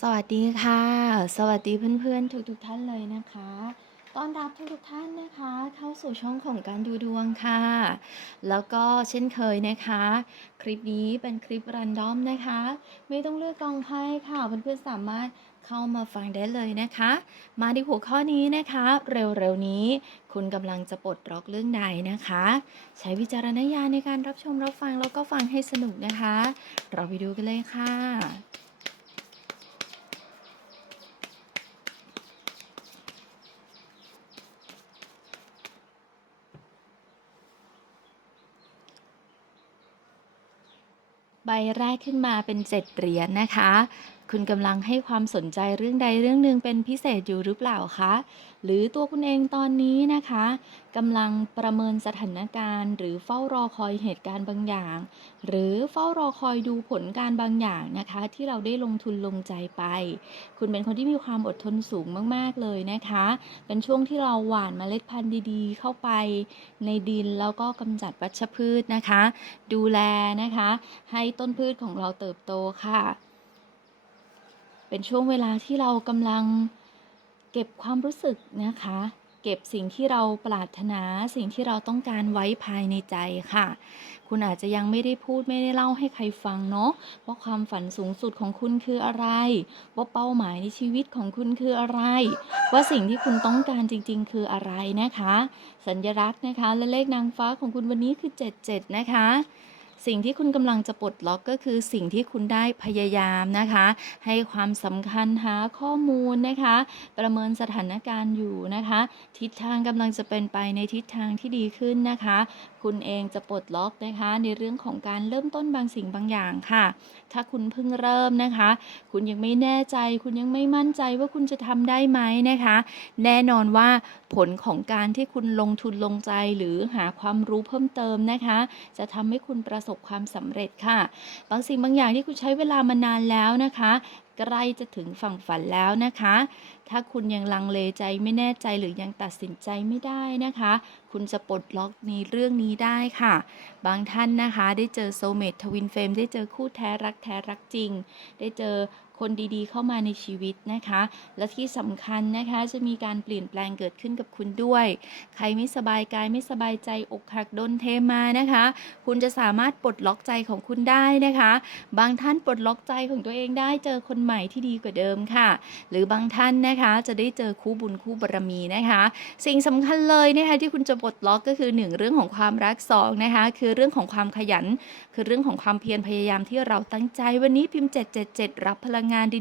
สวัสดีค่ะ สวัสดีเพื่อนๆ ทุกๆท่านเลยนะคะต้อนรับทุกๆท่านนะคะเข้าสู่ช่องของการดูดวงค่ะ แล้วก็เช่นเคยนะคะ คลิปนี้เป็นคลิปรันดอมนะคะ ไม่ต้องเลือกกองไพ่ค่ะเพื่อนๆสามารถเข้ามาฟังได้เลยนะคะ มาที่หัวข้อนี้นะคะ เร็วๆนี้คุณกำลังจะปลดล็อกเรื่องใดนะคะ ใช้วิจารณญาณในการรับชมรับฟังแล้วก็ฟังให้สนุกนะคะ เราไปดูกันเลยค่ะ ใบแรกขึ้นมาเป็นเจ็ดเหรียญนะคะ คุณกำลังให้ความสนใจเรื่องใดเรื่องหนึ่งเป็นพิเศษอยู่หรือเปล่าคะ หรือตัวคุณเองตอนนี้นะคะกำลังประเมินสถานการณ์ หรือเฝ้ารอคอยเหตุการณ์บางอย่าง หรือเฝ้ารอคอยดูผลการบางอย่างนะคะ ที่เราได้ลงทุนลงใจไป คุณเป็นคนที่มีความอดทนสูงมาก ๆ เลยนะคะ เป็นช่วงที่เราหว่านเมล็ดพันธุ์ดีๆ เข้าไปในดินแล้วก็กำจัดวัชพืชนะคะ ดูแลนะคะ ให้ต้นพืชของเราเติบโตค่ะ เป็นช่วงเวลาที่เรากำลังเก็บความรู้สึกนะคะ เก็บสิ่งที่เราปรารถนาสิ่งที่เราต้องการไว้ภายในใจค่ะ คุณอาจจะยังไม่ได้พูดไม่ได้เล่าให้ใครฟังเนาะว่าความฝันสูงสุดของคุณคืออะไร ว่าเป้าหมายในชีวิตของคุณคืออะไร ว่าสิ่งที่คุณต้องการจริง ๆ คืออะไรนะคะ สัญลักษณ์นะคะและเลขนางฟ้าของคุณวันนี้คือ 77 นะคะ สิ่งที่คุณกำลังจะปลดล็อกก็คือสิ่งที่คุณได้พยายามนะคะ ให้ความสำคัญหาข้อมูลนะคะ ประเมินสถานการณ์อยู่นะคะ ทิศทางกำลังจะเป็นไปในทิศทางที่ดีขึ้นนะคะ คุณเองจะปลดล็อกนะคะ ในเรื่องของการเริ่มต้นบางสิ่งบางอย่างค่ะ ถ้าคุณเพิ่งเริ่มนะคะ คุณยังไม่แน่ใจ คุณยังไม่มั่นใจว่าคุณจะทำได้ไหมนะคะ แน่นอนว่าผลของการที่คุณลงทุนลงใจหรือหาความรู้เพิ่มเติมนะคะ จะทำให้คุณประสบความสำเร็จค่ะ บางสิ่งบางอย่างที่คุณใช้เวลามานานแล้วนะคะ ใกล้จะถึงฝั่งฝันแล้วนะคะ ถ้าคุณยังลังเลใจไม่แน่ใจหรือยังตัดสินใจไม่ได้นะคะ คุณจะปลดล็อกในเรื่องนี้ได้ค่ะ บางท่านนะคะได้เจอโซเมตทวินเฟมได้เจอคู่แท้รักแท้รักจริง ได้เจอคนดีๆเข้ามาในชีวิตนะคะ และที่สำคัญนะคะจะมีการเปลี่ยนแปลงเกิดขึ้นกับคุณด้วย ใครไม่สบายกายไม่สบายใจอกหักโดนเทมานะคะ คุณจะสามารถปลดล็อกใจของคุณได้นะคะ บางท่านปลดล็อกใจของตัวเองได้เจอคนใหม่ที่ดีกว่าเดิมค่ะ หรือบางท่านนะคะจะได้เจอคู่บุญคู่บารมีนะคะ สิ่งสำคัญเลยนะคะที่คุณจะปลดล็อกก็คือหนึ่งเรื่องของความรักสองนะคะคือเรื่องของความขยัน คือเรื่องของความเพียรพยายามที่เราตั้งใจวันนี้พิมพ์ 777 รับพลังงานดี